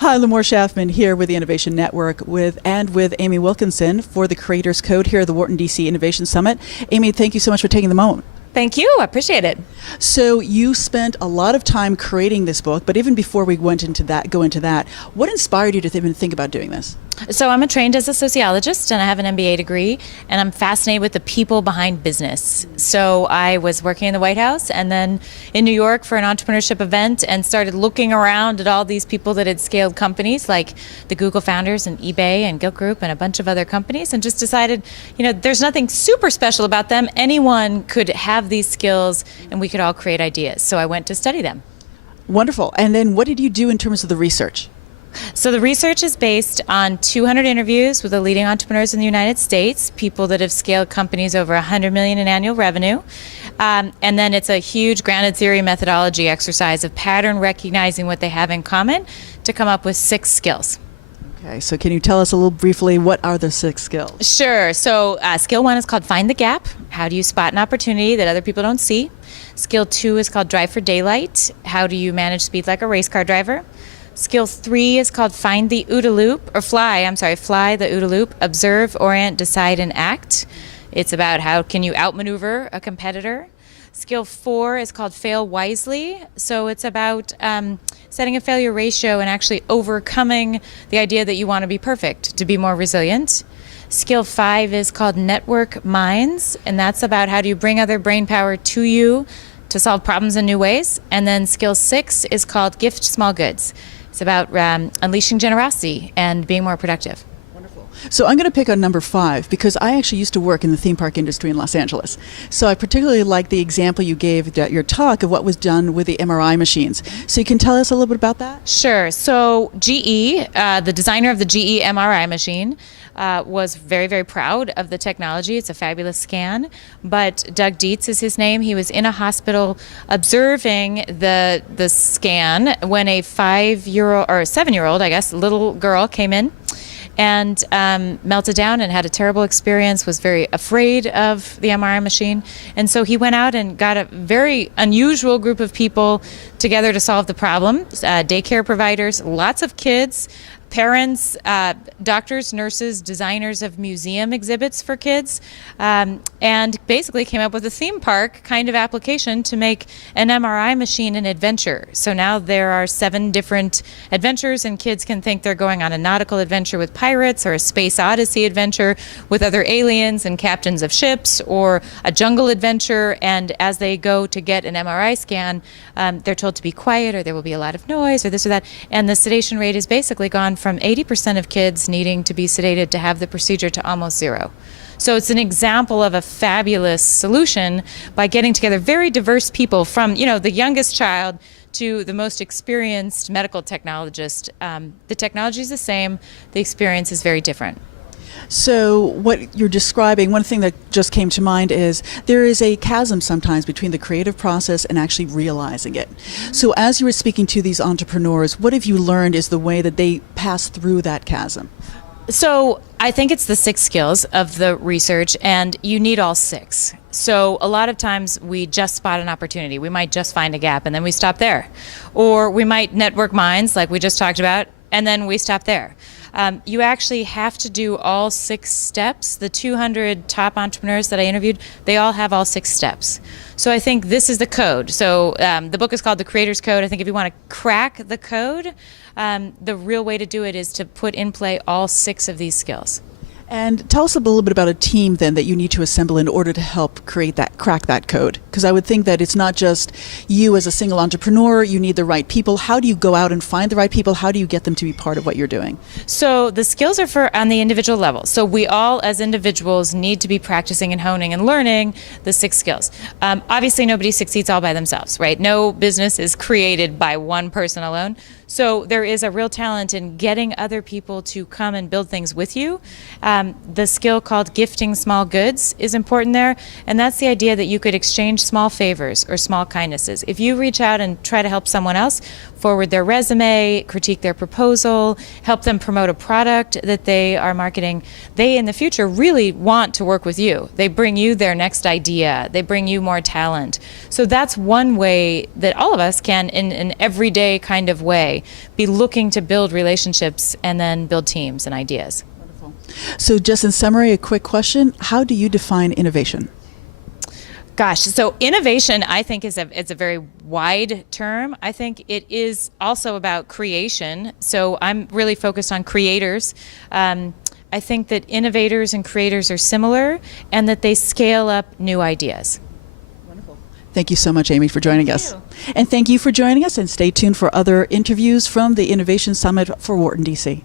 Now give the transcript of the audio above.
Hi, Limor Schafman here with the Innovation Network with Amy Wilkinson for the Creators Code here at the Wharton DC Innovation Summit. Amy, thank you so much for taking the moment. Thank you. I appreciate it. So you spent a lot of time creating this book, but even before we go into that, what inspired you to even think about doing this? So I'm trained as a sociologist and I have an MBA degree, and I'm fascinated with the people behind business. So I was working in the White House and then in New York for an entrepreneurship event and started looking around at all these people that had scaled companies like the Google founders and eBay and Gilt Group and a bunch of other companies, and just decided, there's nothing super special about them. Anyone could have these skills and we could all create ideas. So I went to study them. Wonderful. And then what did you do in terms of the research? So the research is based on 200 interviews with the leading entrepreneurs in the United States, people that have scaled companies over 100 million in annual revenue. And then it's a huge grounded theory methodology exercise of pattern recognizing what they have in common to come up with 6 skills. Okay, so can you tell us a little briefly, what are the 6 skills? Sure. So skill 1 is called find the gap. How do you spot an opportunity that other people don't see? Skill 2 is called drive for daylight. How do you manage speed like a race car driver? Skill 3 is called find the OODA loop, or fly the OODA loop, observe, orient, decide, and act. It's about how can you outmaneuver a competitor. Skill 4 is called fail wisely. So it's about setting a failure ratio and actually overcoming the idea that you want to be perfect to be more resilient. Skill 5 is called network minds, and that's about how do you bring other brain power to you to solve problems in new ways. And then skill 6 is called gift small goods. It's about unleashing generosity and being more productive. Wonderful. So I'm going to pick on number 5 because I actually used to work in the theme park industry in Los Angeles. So I particularly like the example you gave at your talk of what was done with the MRI machines. So you can tell us a little bit about that? Sure. So GE, the designer of the GE MRI machine, was very, very proud of the technology. It's a fabulous scan. But Doug Dietz is his name. He was in a hospital observing the scan when a 5-year-old or 7-year-old, I guess, little girl came in and melted down and had a terrible experience, was very afraid of the MRI machine. And so he went out and got a very unusual group of people together to solve the problem. Daycare providers, lots of kids, parents, doctors, nurses, designers of museum exhibits for kids, and basically came up with a theme park kind of application to make an MRI machine an adventure. So now there are 7 different adventures, and kids can think they're going on a nautical adventure with pirates or a space odyssey adventure with other aliens and captains of ships, or a jungle adventure. And as they go to get an MRI scan, they're told to be quiet, or there will be a lot of noise, or this or that. And the sedation rate is basically gone from 80% of kids needing to be sedated to have the procedure to almost 0. So it's an example of a fabulous solution by getting together very diverse people from, the youngest child to the most experienced medical technologist. The technology is the same, the experience is very different. So what you're describing, one thing that just came to mind is there is a chasm sometimes between the creative process and actually realizing it. So as you were speaking to these entrepreneurs, what have you learned is the way that they pass through that chasm? So I think it's the 6 skills of the research, and you need all 6. So a lot of times we just spot an opportunity. We might just find a gap and then we stop there. Or we might network minds like we just talked about, and then we stop there. You actually have to do all 6 steps. The 200 top entrepreneurs that I interviewed, they all have all 6 steps. So I think this is the code. So the book is called The Creators Code. I think if you want to crack the code, the real way to do it is to put in play all 6 of these skills. And tell us a little bit about a team then that you need to assemble in order to help crack that code. Because I would think that it's not just you as a single entrepreneur, you need the right people. How do you go out and find the right people? How do you get them to be part of what you're doing? So the skills are on the individual level. So we all as individuals need to be practicing and honing and learning the 6 skills. Obviously nobody succeeds all by themselves, right? No business is created by one person alone. So there is a real talent in getting other people to come and build things with you. The skill called gifting small goods is important there, and that's the idea that you could exchange small favors or small kindnesses. If you reach out and try to help someone else, forward their resume, critique their proposal, help them promote a product that they are marketing, they in the future really want to work with you. They bring you their next idea. They bring you more talent. So that's one way that all of us can, in an everyday kind of way, say, be looking to build relationships and then build teams and ideas. Wonderful. So just in summary, a quick question. How do you define innovation? Gosh, so innovation, I think, is a very wide term. I think it is also about creation. So I'm really focused on creators. I think that innovators and creators are similar and that they scale up new ideas. Wonderful. Thank you so much, Amy, for joining us. you. And thank you for joining us, and stay tuned for other interviews from the Innovation Summit for Wharton, D.C.